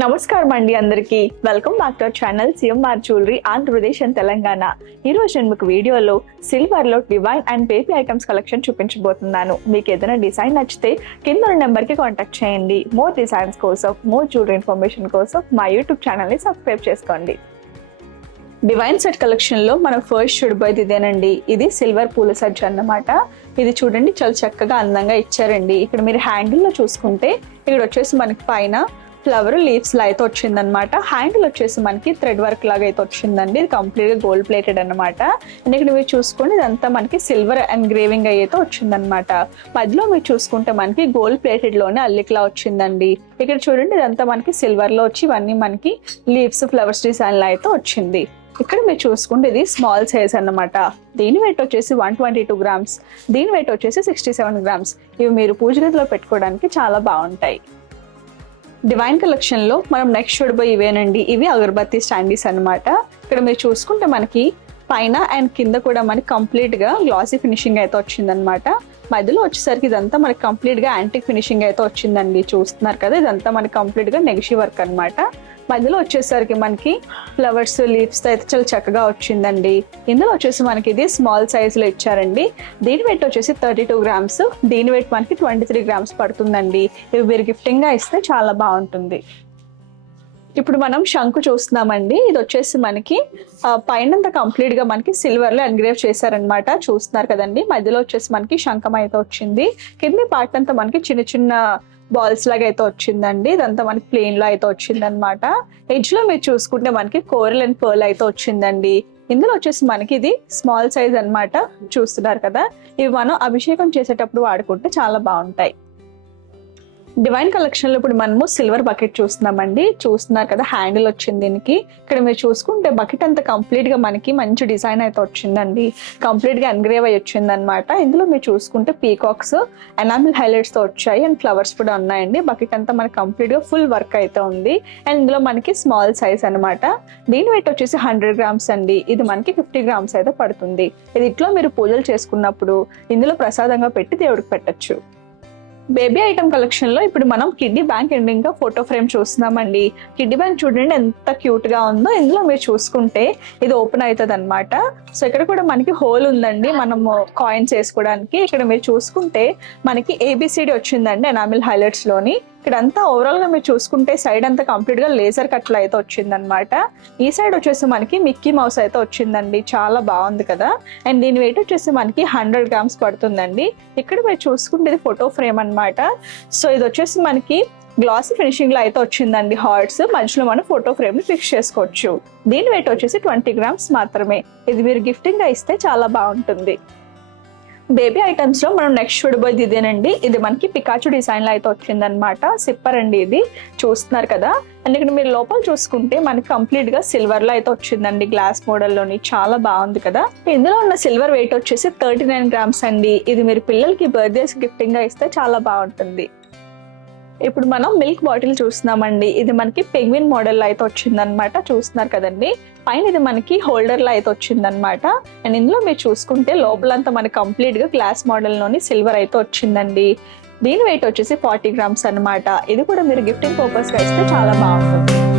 నమస్కారం అండి అందరికి. Welcome back to our channel CMR jewellery Andhra Pradesh and Telangana. ఈ రోజు నేను మీకు వీడియోలో సిల్వర్ లో divine and baby items collection చూపించబోతున్నాను. మీకు ఏదైనా డిజైన్ నచ్చితే కింద ఉన్న నెంబర్ కి కాంటాక్ట్ చేయండి. మోర్ డిజైన్స్ కోసం, మోర్ జ్యువెలరీ ఇన్ఫర్మేషన్ కోసం మా యూట్యూబ్ ఛానల్ ని సబ్స్క్రైబ్ చేసుకోండి. డివైన్ సెట్ కలెక్షన్ లో మనం ఫస్ట్ చూడబోయేది ఇదేనండి. ఇది సిల్వర్ పూల సజ్జ అన్నమాట. ఇది చూడండి, చాలా చక్కగా అందంగా ఇచ్చారండి. ఇక్కడ మీరు హ్యాండిల్ లో చూసుకుంటే ఇక్కడ వచ్చేసి మనకి పైన ఫ్లవర్ లీవ్స్ లా అయితే వచ్చిందనమాట. హ్యాండిల్ వచ్చేసి మనకి థ్రెడ్ వర్క్ లాగా అయితే వచ్చిందండి. ఇది కంప్లీట్ గా గోల్డ్ ప్లేటెడ్ అనమాట. అండ్ ఇక్కడ మీరు చూసుకోండి, ఇదంతా మనకి సిల్వర్ ఎంగ్రేవింగ్ అయితే వచ్చిందనమాట. మధ్యలో మీరు చూసుకుంటే మనకి గోల్డ్ ప్లేటెడ్ లోనే అల్లికలా వచ్చిందండి. ఇక్కడ చూడండి, ఇదంతా మనకి సిల్వర్ లో వచ్చి ఇవన్నీ మనకి లీవ్స్ ఫ్లవర్స్ డిజైన్ లా అయితే వచ్చింది. ఇక్కడ మీరు చూసుకుంటే ఇది స్మాల్ సైజ్ అన్నమాట. దీని వెయిట్ వచ్చేసి 122 గ్రామ్స్, దీని వెయిట్ వచ్చేసి 67 గ్రామ్స్. ఇవి మీరు పూజ గదిలో పెట్టుకోవడానికి చాలా బాగుంటాయి. డివైన్ కలెక్షన్ లో మనం నెక్స్ట్ చూడబోయే ఇవేనండి. ఇవి అగరబత్తి స్టాండీస్ అన్నమాట. ఇక్కడ మీరు చూసుకుంటే మనకి పైన అండ్ కింద కూడా మనకి కంప్లీట్ గా గ్లాసీ ఫినిషింగ్ అయితే వచ్చిందనమాట. మధ్యలో వచ్చేసరికి ఇదంతా మనకి కంప్లీట్ గా యాంటిక్ ఫినిషింగ్ అయితే వచ్చిందండి. చూస్తున్నారు కదా, ఇదంతా మనకి కంప్లీట్ గా నెగిషి వర్క్ అనమాట. మధ్యలో వచ్చేసరికి మనకి ఫ్లవర్స్ లీవ్స్ అయితే చాలా చక్కగా వచ్చిందండి. ఇందులో వచ్చేసి మనకి ఇది స్మాల్ సైజ్ లో ఇచ్చారండి. దీని వెయిట్ వచ్చేసి 32 గ్రామ్స్, దీని వెయిట్ మనకి 23 గ్రామ్స్ పడుతుందండి. ఇవి మీరు గిఫ్టింగ్ గా ఇస్తే చాలా బాగుంటుంది. ఇప్పుడు మనం శంకు చూస్తున్నామండి. ఇది వచ్చేసి మనకి పైన కంప్లీట్ గా మనకి సిల్వర్ లో ఎన్గ్రేవ్ చేశారనమాట. చూస్తున్నారు కదండి, మధ్యలో వచ్చేసి మనకి శంఖం అయితే వచ్చింది. కింది పార్ట్ అంతా మనకి చిన్న చిన్న బాల్స్ లాగా అయితే వచ్చిందండి. ఇదంతా మనకి ప్లెయిన్ లో అయితే వచ్చింది అనమాట. ఎడ్జ్ లో మీరు చూసుకుంటే మనకి కోరల్ అండ్ పర్ల్ అయితే వచ్చిందండి. ఇందులో వచ్చేసి మనకి ఇది స్మాల్ సైజ్ అన్నమాట. చూస్తున్నారు కదా, ఇవి మనం అభిషేకం చేసేటప్పుడు వాడుకుంటే చాలా బాగుంటాయి. డివైన్ కలెక్షన్ లో ఇప్పుడు మనము సిల్వర్ బకెట్ చూస్తున్నామండి. చూస్తున్నారు కదా, హ్యాండిల్ వచ్చింది దీనికి. ఇక్కడ మీరు చూసుకుంటే బకెట్ అంతా కంప్లీట్ గా మనకి మంచి డిజైన్ అయితే వచ్చిందండి. కంప్లీట్ గా ఎన్గ్రేవ్ అయి వచ్చింది అనమాట. ఇందులో మీరు చూసుకుంటే పీకాక్స్, ఎనామిల్ హైలైట్స్ తో వచ్చాయి అండ్ ఫ్లవర్స్ కూడా ఉన్నాయండి. బకెట్ అంతా మనకి కంప్లీట్ గా ఫుల్ వర్క్ అయితే ఉంది. అండ్ ఇందులో మనకి స్మాల్ సైజ్ అనమాట. దీని వెయిట్ వచ్చేసి 100 గ్రామ్స్ అండి. ఇది మనకి 50 గ్రామ్స్ అయితే పడుతుంది. ఇది ఇట్లా మీరు పూజలు చేసుకున్నప్పుడు ఇందులో ప్రసాదంగా పెట్టి దేవుడికి పెట్టచ్చు. బేబీ ఐటమ్ కలెక్షన్ లో ఇప్పుడు మనం కిడ్డీ బ్యాంక్ ఎండింగ్ గా ఫోటో ఫ్రేమ్ చూస్తున్నామండి. కిడ్డీ బ్యాంక్ చూడండి ఎంత క్యూట్ గా ఉందో. ఇందులో మీరు చూసుకుంటే ఇది ఓపెన్ అవుతుంది అనమాట. సో ఇక్కడ కూడా మనకి హోల్ ఉందండి, మనం కాయిన్స్ వేసుకోవడానికి. ఇక్కడ మీరు చూసుకుంటే మనకి ABCD వచ్చిందండి ఎనామిల్ హైలైట్స్ లోని. ఇక్కడ అంతా ఓవరాల్ గా మీరు చూసుకుంటే సైడ్ అంతా కంప్లీట్ గా లేజర్ కట్లు అయితే వచ్చిందనమాట. ఈ సైడ్ వచ్చేసి మనకి మిక్కీ మౌస్ అయితే వచ్చిందండి. చాలా బాగుంది కదా. అండ్ దీని వెయిట్ వచ్చేసి మనకి 100 గ్రామ్స్ పడుతుందండి. ఇక్కడ మీరు చూసుకుంటే ఇది ఫోటో ఫ్రేమ్ అనమాట. సో ఇది వచ్చేసి మనకి గ్లాసీ ఫినిషింగ్ లో అయితే వచ్చిందండి. హార్ట్స్ మధ్యలో మనం ఫోటో ఫ్రేమ్ ని ఫిక్స్ చేసుకోవచ్చు. దీని వెయిట్ వచ్చేసి 20 గ్రామ్స్ మాత్రమే. ఇది మీరు గిఫ్టింగ్ గా ఇస్తే చాలా బాగుంటుంది. బేబీ ఐటమ్స్ లో మనం నెక్స్ట్ చూడబోయేది ఇదేనండి. ఇది మనకి పికాచు డిజైన్ లో అయితే వచ్చిందనమాట. సిప్పర్ అండి ఇది. చూస్తున్నారు కదా. అండ్ ఇక్కడ మీరు లోపల చూసుకుంటే మనకి కంప్లీట్ గా సిల్వర్ లో అయితే వచ్చిందండి, గ్లాస్ మోడల్ లోని. చాలా బాగుంది కదా. ఇందులో ఉన్న సిల్వర్ వెయిట్ వచ్చేసి 39 గ్రామ్స్ అండి. ఇది మీరు పిల్లలకి బర్త్డేస్ గిఫ్టింగ్ గా ఇస్తే చాలా బాగుంటుంది. ఇప్పుడు మనం మిల్క్ బాటిల్ చూస్తున్నామండి. ఇది మనకి పెంగ్విన్ మోడల్ అయితే వచ్చిందనమాట. చూస్తున్నారు కదండి, పైన ఇది మనకి హోల్డర్ లో అయితే వచ్చిందనమాట. అండ్ ఇందులో మీరు చూసుకుంటే లోపలంతా మనకి కంప్లీట్ గా గ్లాస్ మోడల్ లోని సిల్వర్ అయితే వచ్చిందండి. దీని వెయిట్ వచ్చేసి 40 గ్రామ్స్ అనమాట. ఇది కూడా మీరు గిఫ్టింగ్ పర్పస్ గా ఇస్తే చాలా బాగుంటుంది.